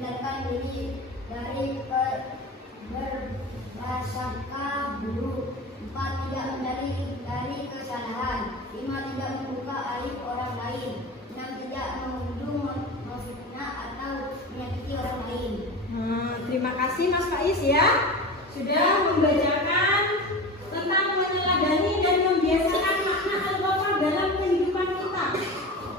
menghindarkan diri dari berprasangka buruk. 4. Tidak dari kesalahan. 5. Tidak membuka aib orang lain. 6. Tidak menuduh, memfitnah atau menyakiti orang lain. Terima kasih Mas Faiz ya, sudah membacakan tentang meneladani dan membiasakan makna al-ghafar dalam kehidupan kita.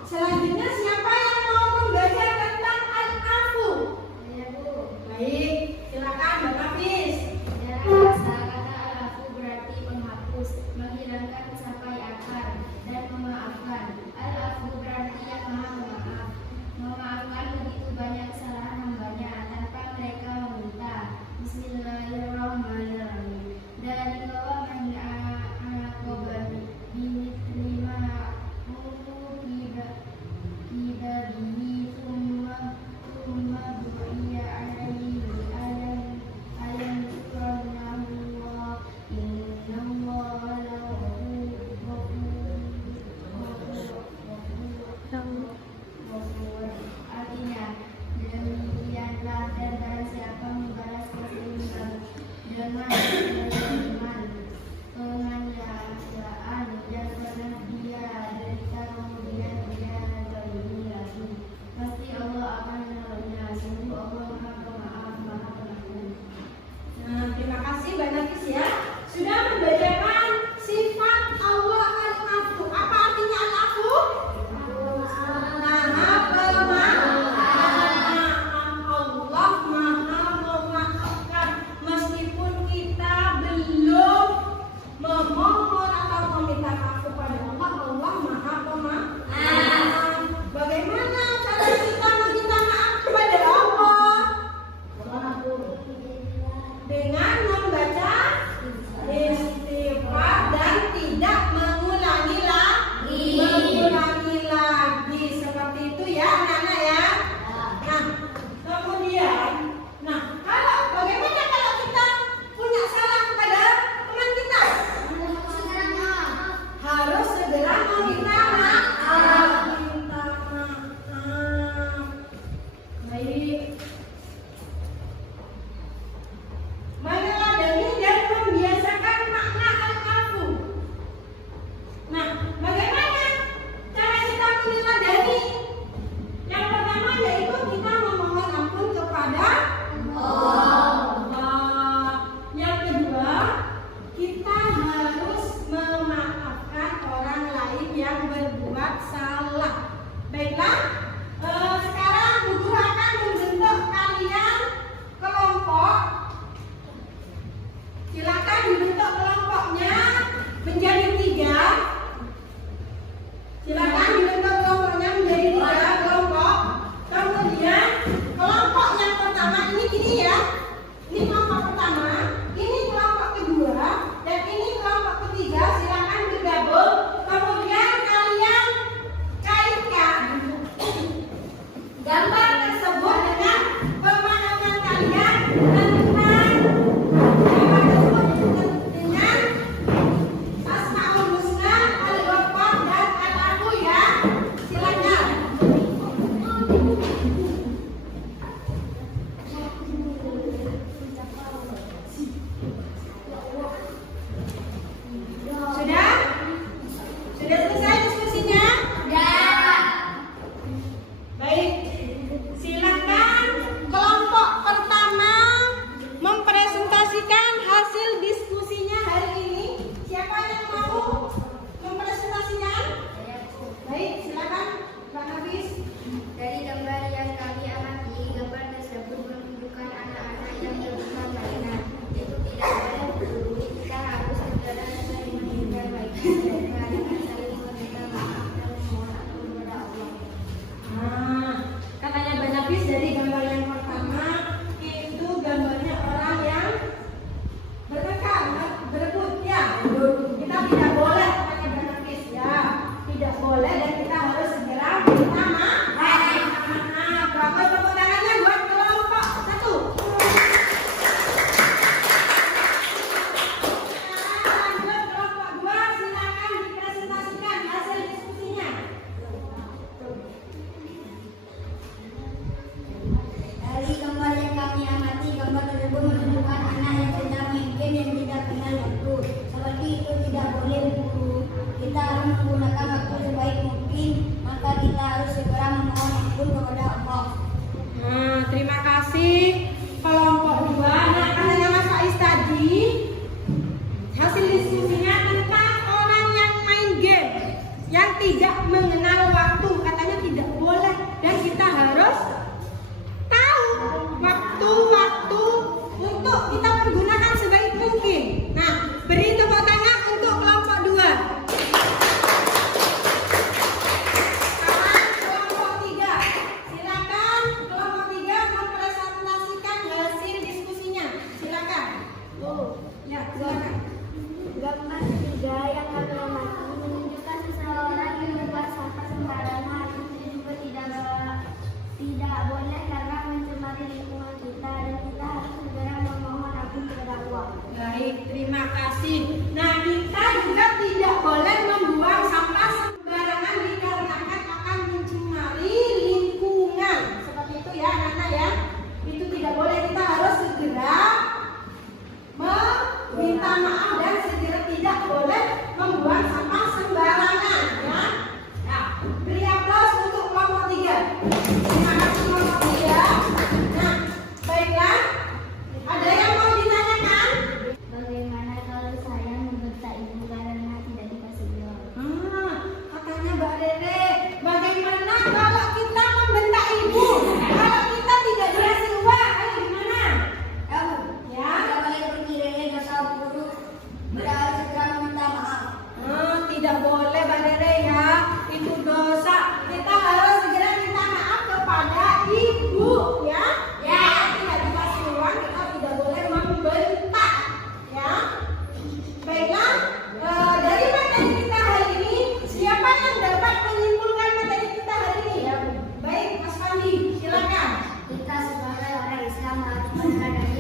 Selanjutnya siapa yang mau membaca tentang al-afu? Saya, Bu. Baik, silakan Bapak Faiz. Ya, kata al-afu berarti menghapus, menghilangkan sampai akar, dan memaafkan. Al-afu berarti yang maha pemaaf, memaafkan begitu banyak kesalahan hambanya tanpa mereka meminta. Bismillahirrahmanirrahim. Dari bawah menakobani diterima kita bihi summa bu'iya alaihi ayam subhanallah innallah artinya demikianlah, dan barang siapa membalas keburukan dengan iman, penganiayaan, dan pernah dia derita kemudian dia terlebih lagi, pasti Allah akan menolongnya. Sungguh Allah Maha Pemaaf, Maha Pengampun. Terima kasih Mbak Nafis ya, sudah membacakan sifat Allah al-afu. Apa artinya al-afu? Maha pemaaf. Allah maha memaafkan. Meskipun kita belum memohon atau meminta maaf kepada Allah, Allah maha pemaaf. Bagaimana cara kita meminta maaf kepada Allah? Dengan membaca istighfar dan tidak mengulangi lagi seperti itu ya anak-anak ya. Nah, kemudian, bagaimana kalau kita punya salah kepada teman kita? Harus segera meminta maaf. Baik. Meneladani dan membiasakan makna al-afu. Nah, bagaimana cara kita meneladani? Yang pertama yaitu kita memohon ampun kepada Allah. Yang kedua, kita harus memaafkan orang lain yang berbuat salah. Baiklah, sekarang Bu Guru akan membentuk kalian kelompok. Silakan dibentuk kelompoknya menjadi 3. Silakan dibentuk kelompoknya menjadi 3 kelompok. Kemudian kelompok yang pertama ini gini ya. Ini kelompok pertama, ini kelompok kedua, dan ini kelompok ketiga. Silakan bergabung. Kemudian kalian kaitkan gambar tersebut dengan pemahaman kalian tentang dengan Asmaul Husna, Al-Ghaffar, dan Al-Afu ya. Silakan. Sudah? Sudah selesai diskusinya? Ya. Baik. Silakan kelompok pertama kasih. Nah, kita juga tidak boleh membuang sampah sembarangan dikarenakan akan mencemari lingkungan. Seperti itu ya anak-anak ya. Itu tidak boleh, kita harus segera meminta maaf dan segera tidak boleh membuang sampah sembarangan ya. Nah, beri aplaus untuk kelompok 3. Terima kasih kelompok 3. Nah, baiklah. Ada yang mau ditanyakan? Bagaimana kalau saya membentak ibu karena tidak dikasih uang? Katanya Mbak Rere, bagaimana kalau kita membentak ibu? Kalau kita tidak dikasih uang, ayo gimana? Kamu Ya? tidak boleh berdiri bersama guru, berharus segera meminta maaf. Tidak boleh Mbak Rere ya, itu dosa. Kita harus segera minta maaf kepada ibu ya. Ya, tidak dikasih uang, kita tidak boleh membentak ya. Baiklah, dari materi kita hari ini, siapa yang dapat menyimpulkan materi kita hari ini? Baik, Mas Fandi, silakan. Kita sebagai orang Islam harus berada